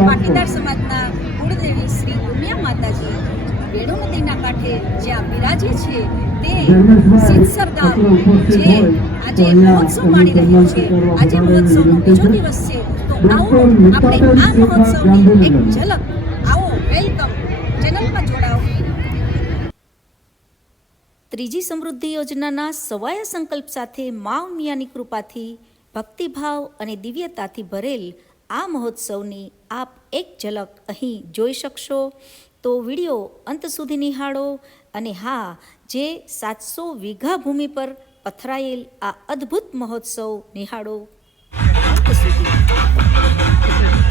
પાટીદાર સમાજના જ્યાં બિરાજે છે તે સિદ્ધ સરદાર જે આજે મહોત્સવ માણી રહ્યો છે. આજે મહોત્સવનો બીજો દિવસ છે. તો આવો આપણે આ મહોત્સવની એક ઝલક. આવો વેલકમ ચેનલમાં જોડાઓ. ત્રીજી સમૃદ્ધિ યોજનાના સવાયા સંકલ્પ સાથે મા મિયાની કૃપાથી ભક્તિભાવ અને દિવ્યતાથી ભરેલ આ મહોત્સવની આપ એક ઝલક અહીં જોઈ શકશો. તો વીડિયો અંત સુધી નિહાળો અને હા, જે સાતસો વીઘા ભૂમિ પર પથરાયેલ આ અદ્ભુત મહોત્સવ નિહાળો. અંત સુધી.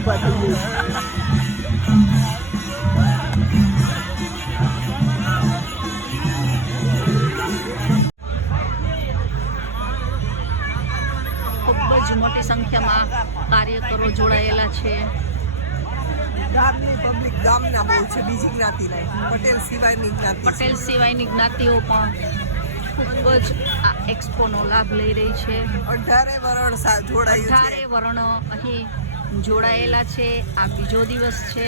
ઊભા થઈ. ખૂબ જ મોટી સંખ્યામાં કાર્યકરો જોડાયેલા છે. ગામની પબ્લિક ગામના બહુ છે બીજી જ્ઞાતિના પટેલ સિવાયની જ્ઞાતિ પટેલ સિવાયની જ્ઞાતિઓ પણ ખૂબ જ આ એક્સપોનો લાભ લઈ રહી છે. અઢારે વરણ જોડાયું અઢારે વર્ણો અહીં જોડાયેલા છે. આ બીજો દિવસ છે.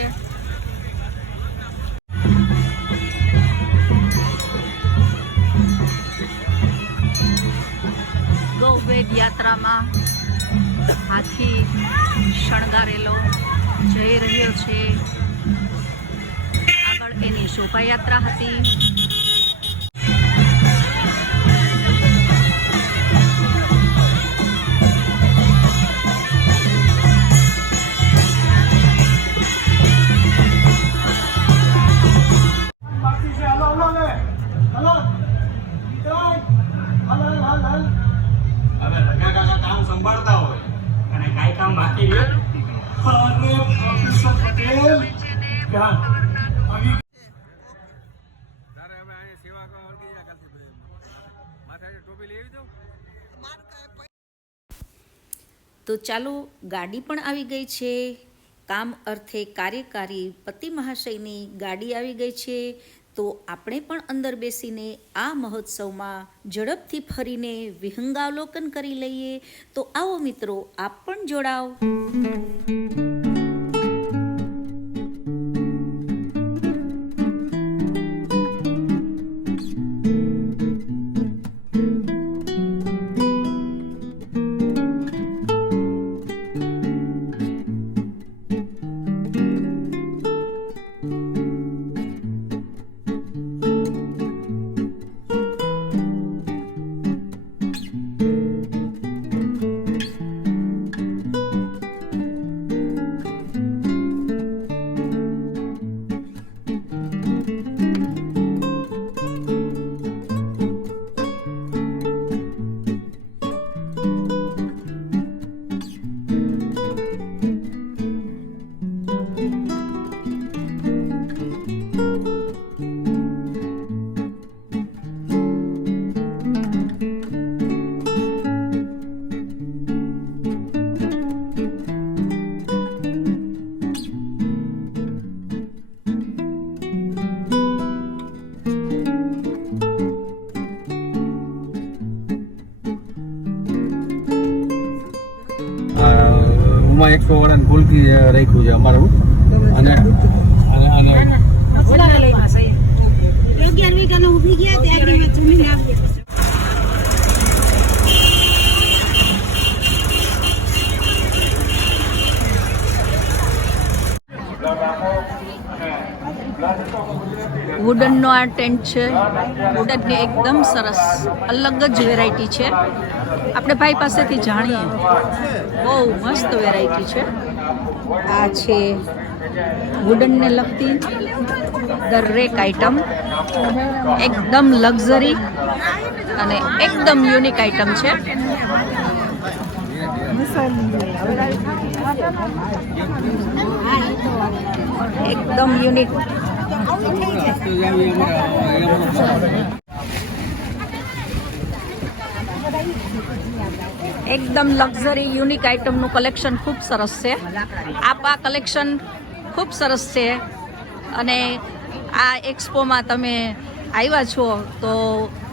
ગૌવેદ યાત્રામાં હાથી શણગારેલો જઈ રહ્યો છે. આગળ એની શોભાયાત્રા હતી. તો ચાલો ગાડી પણ આવી ગઈ છે. કામ અર્થે કાર્યકારી પતિ મહાશયની ગાડી આવી ગઈ છે. તો આપણે પણ અંદર બેસીને આ મહોત્સવમાં ઝડપથી ફરીને વિહંગાવલોકન કરી લઈએ. તો આવો મિત્રો, આપ પણ જોડાઓ. ગોલકી રાખ્યું છે અમારું. અને અને વુડનનો આ ટેન્ટ છે. વુડનની એકદમ સરસ અલગ જ વેરાયટી છે. આપણે ભાઈ પાસેથી જાણીએ. બહુ મસ્ત વેરાયટી છે. આ છે વુડનને લગતી દરેક આઈટમ એકદમ લક્ઝરી અને એકદમ યુનિક આઈટમ છે. એકદમ યુનિક એકદમ લક્ઝરી યુનિક આઇટમનું કલેક્શન ખૂબ સરસ છે. આપ આ કલેક્શન ખૂબ સરસ છે. અને આ એક્સપોમાં તમે આવ્યા છો તો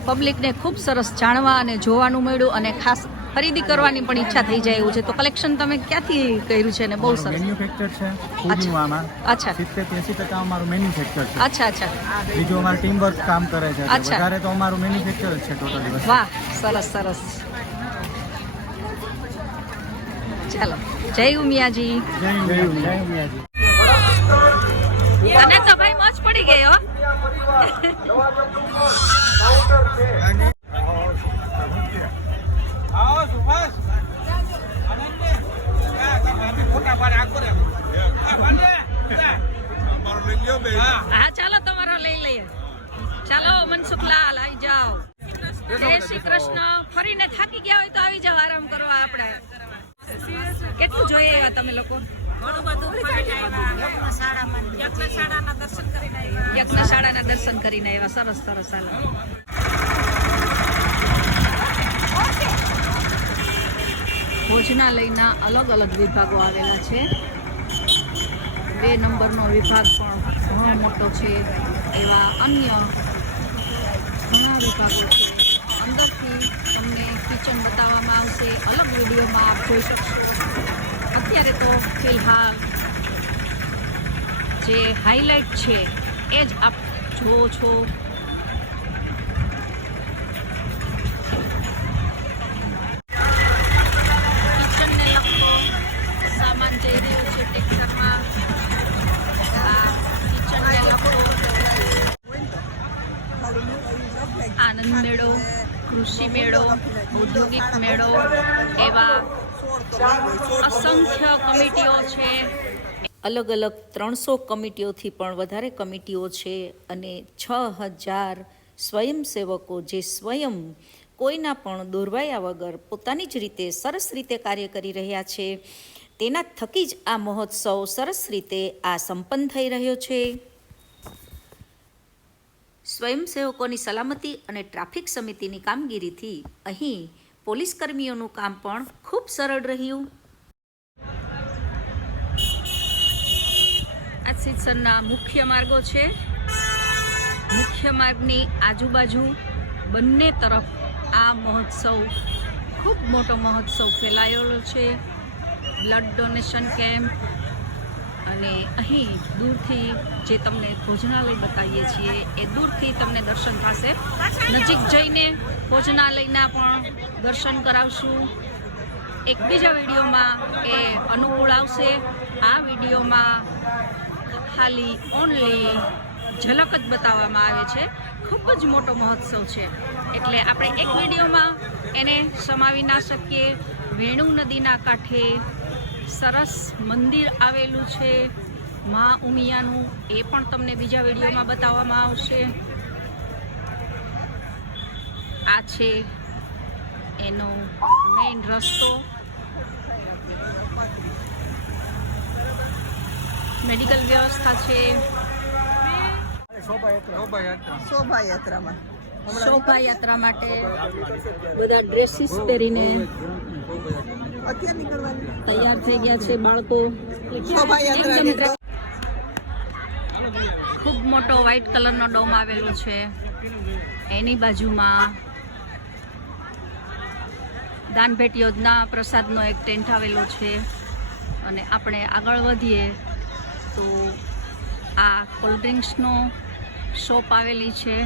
પબ્લિકને ખૂબ સરસ જાણવા અને જોવાનું મળ્યું અને ખાસ ખરીદી કરવાની પણ ઈચ્છા થઈ જાય એવું છે. તો કલેક્શન તમે ક્યાંથી કર્યું છે ને? બહુ સરસ. મેન્યુફેક્ચર છે પૂર્ણિમામાં અચ્છા. સિત્તેર એસી ટકા અમારું મેન્યુફેક્ચર છે. અચ્છા અચ્છા. બીજું અમારું ટીમ વર્ક કામ કરે છે. વધારે તો અમારું મેન્યુફેક્ચર છે ટોટલી વાહ સરસ સરસ. ચાલો. જય ઉમિયાજી. અને તો ભાઈ મોજ પડી હા. હા, ચાલો તમારો લઈ લઈએ. ચાલો, મનસુખલાલ, આવી જાઓ. જય શ્રી કૃષ્ણ. ફરીને થાકી ગયા હોય તો આવી જાવ આરામ કરવા આપણે. કેટલું જોઈએ એવા તમે લોકો? યજ્ઞશાળાના દર્શન કરીને આવ્યા. સરસ સરસ હાલ. ભોજનાલયના અલગ અલગ વિભાગો આવેલા છે. બે નંબરનો વિભાગ પણ ઘણો મોટો છે. એવા અન્ય ઘણા વિભાગો છે. કિચન બતાવવામાં આવશે. અલગ વિડીયોમાં આપ જોઈ શકશો. અત્યારે તો ફિલહાલ જે હાઇલાઇટ છે, એ જ આપ જુઓ છો. મેળો એવા અસંખ્ય કમિટીઓ છે. અલગ અલગ ત્રણસો કમિટીઓથી પણ વધારે કમિટીઓ છે અને છ હજાર સ્વયંસેવકો જે સ્વયં કોઈના પણ દોરવાયા વગર પોતાની જ રીતે સરસ રીતે કાર્ય કરી રહ્યા છે. તેના થકી જ આ મહોત્સવ સરસ રીતે આ સંપન્ન થઈ રહ્યો છે. સ્વયંસેવકોની સલામતી અને ટ્રાફિક સમિતિની કામગીરીથી અહીં પોલીસ કર્મીઓનું કામ પણ ખૂબ સરળ રહ્યું. આ સિત્સરના મુખ્ય માર્ગો છે. મુખ્ય માર્ગની આજુબાજુ બંને તરફ આ મહોત્સવ, ખૂબ મોટો મહોત્સવ ફેલાયેલો છે. બ્લડ ડોનેશન કેમ્પ અને અહીં દૂરથી જે તમને ભોજનાલય બતાવીએ છીએ, એ દૂરથી તમને દર્શન થશે. નજીક જઈને ભોજનાલયના પણ દર્શન કરાવશું. એક બીજા વિડીયોમાં એ અનુકૂળ આવશે. આ વિડીયોમાં ખાલી ઓનલી ઝલક જ બતાવવામાં આવે છે. ખૂબ જ મોટો મહોત્સવ છે. એટલે આપણે એક વિડીયોમાં એને સમાવી ના શકીએ. વેણુ નદીના કાંઠે સરસ મંદિર આવેલું છે. મા ઉમિયાનું એ પણ તમને બીજા વિડીયોમાં બતાવવામાં આવશે. આ છે એનો મેઇન રસ્તો. મેડિકલ વ્યવસ્થા છે. શોભાયાત્રા. શોભાયાત્રામાં. શોભાયાત્રા માટે બધા ડ્રેસીસ પહેરીને તૈયાર થઈ ગયા છે બાળકો. ખૂબ મોટો વ્હાઈટ કલરનો ડોમ આવેલો છે. એની બાજુમાં દાનભેટ યોજના પ્રસાદનો એક ટેન્ટ આવેલો છે. અને આપણે આગળ વધીએ તો આ કોલ્ડ ડ્રિંક્સનો શોપ આવેલી છે.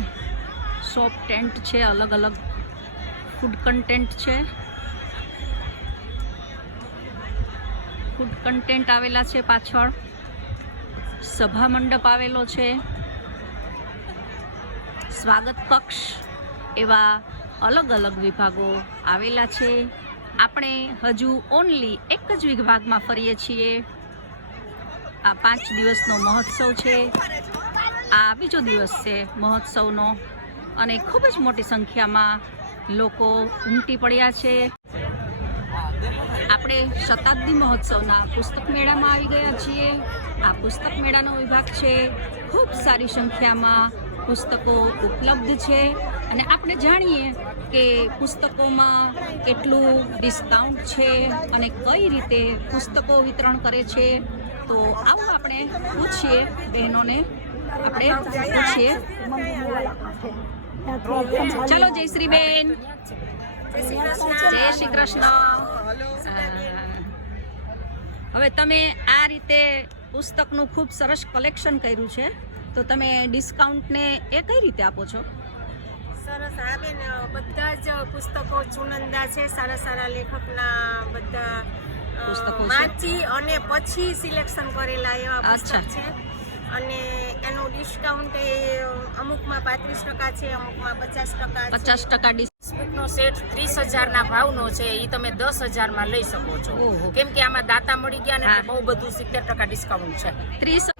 શોપ ટેન્ટ છે, અલગ અલગ ફૂડ કન્ટેન્ટ છે. ફૂડ કન્ટેન્ટ આવેલા છે પાછળ. સભા મંડપ આવેલો છે. સ્વાગત કક્ષ એવા અલગ અલગ વિભાગો આવેલા છે. આપણે હજુ ઓનલી એક જ વિભાગમાં ફરીએ છીએ. આ પાંચ દિવસનો મહોત્સવ છે. આ બીજો દિવસ છે મહોત્સવનો. અને ખૂબ જ મોટી સંખ્યામાં લોકો ઉમટી પડ્યા છે. આપણે શતાબ્દી મહોત્સવના પુસ્તક મેળામાં આવી ગયા છીએ. આ પુસ્તક મેળાનો વિભાગ છે. ખૂબ સારી સંખ્યામાં પુસ્તકો ઉપલબ્ધ છે. અને આપણે જાણીએ કે પુસ્તકોમાં કેટલું ડિસ્કાઉન્ટ છે અને કઈ રીતે પુસ્તકો વિતરણ કરે છે. તો આવું આપણે પૂછીએ બહેનોને. આપણે પૂછીએ. ચલો જયશ્રી બેન જય શ્રી કૃષ્ણ. હવે તમે આ રીતે પુસ્તકનું ખૂબ સરસ કલેક્શન કર્યું છે. તો તમે ડિસ્કાઉન્ટને એ કઈ રીતે આપો છો? સરસ હા બેન બધા જ પુસ્તકો ચુનંદા છે. સારા સારા લેખકના બધા પુસ્તકો વાંચી અને પછી સિલેક્શન કરેલા એવા પુસ્તક છે. અને એનું ડિસ્કાઉન્ટ એ અમુકમાં પાંત્રીસ ટકા છે અમુકમાં પચાસ ટકા પચાસ ટકા નો સેટ ત્રીસ હજારના ભાવનો છે એ તમે દસ હજારમાં લઈ શકો છો. કેમ કે આમાં દાતા મળી ગયા ને બહુ બધું સિત્તેર ટકા ડિસ્કાઉન્ટ છે. ત્રીસ